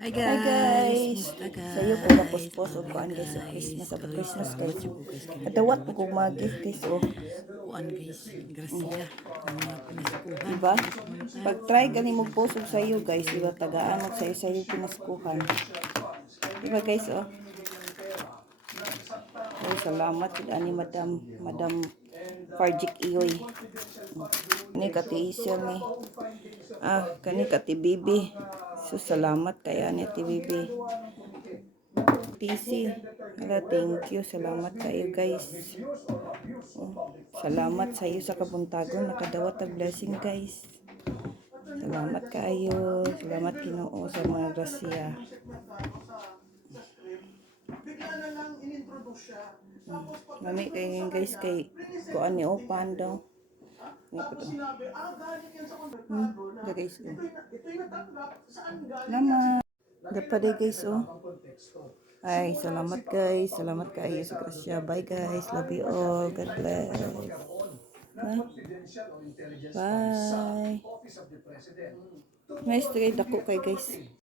Hi Hi guys! guys! Kumusta Sayo kung guys? kapuspos o Bye kuan guys sa guys! Christmas. Sa Christmas Salamat guys. siya po guys. Kadawat po Salamat siya kong po mga guys. gift guys oh. Kuan guys. Grasya. Ang mga pinaskuhan. Diba? Mangta. Pag try gani mo post og sayo guys, diba tagaan mo sayo pinaskuhan. Diba guys oh. Ay, salamat sa ani Madam Farjik Iyoy. Ni kati Isel ni. Kani kati Bibi. So salamat kaya ni Ati Bibi. TC. Thank you. Salamat kayo guys. Salamat sa iyo sa kabuntagon. Nakadawat ang blessing guys. Salamat kayo. Salamat Ginoo sa mga grasya. Mami kayo guys kay kuan ni Opan daw. Guys. Salamat. Dapat guys oh. Ay, salamat guys. Salamat kayo sa grasya. Bye guys. Love you all. God bless. Bye. Nice trade ako kay guys.